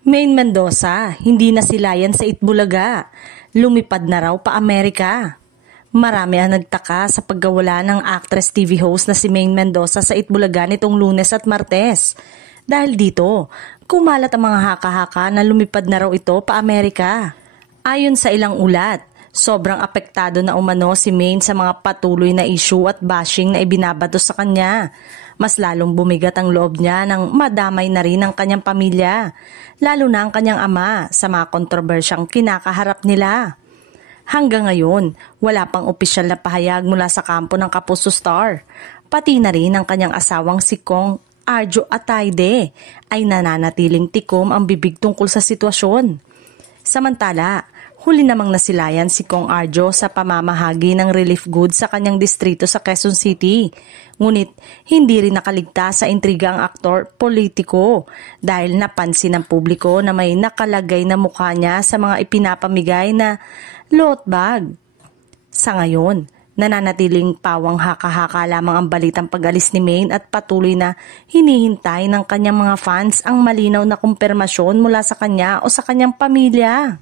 Maine Mendoza, hindi na silayan sa Itbulaga. Lumipad na raw pa Amerika. Marami ang nagtaka sa pagkawala ng actress TV host na si Maine Mendoza sa Itbulaga nitong Lunes at Martes. Dahil dito, kumalat ang mga haka-haka na lumipad na raw ito pa Amerika. Ayon sa ilang ulat, sobrang apektado na umano si Maine sa mga patuloy na issue at bashing na ibinabato sa kanya. Mas lalong bumigat ang loob niya nang madamay na rin ang kanyang pamilya, lalo na ang kanyang ama sa mga kontrobersyang kinakaharap nila. Hanggang ngayon, wala pang opisyal na pahayag mula sa kampo ng Kapuso Star. Pati na rin ang kanyang asawang si Kong Arjo Atayde ay nananatiling tikom ang bibig tungkol sa sitwasyon. Samantala, huli namang nasilayan si Kong Arjo sa pamamahagi ng relief goods sa kanyang distrito sa Quezon City. Ngunit hindi rin nakaligtas sa intriga ang aktor politiko dahil napansin ng publiko na may nakalagay na mukha niya sa mga ipinapamigay na loot bag. Sa ngayon, nananatiling pawang haka-haka lamang ang balitang pag-alis ni Maine at patuloy na hinihintay ng kanyang mga fans ang malinaw na kumpirmasyon mula sa kanya o sa kanyang pamilya.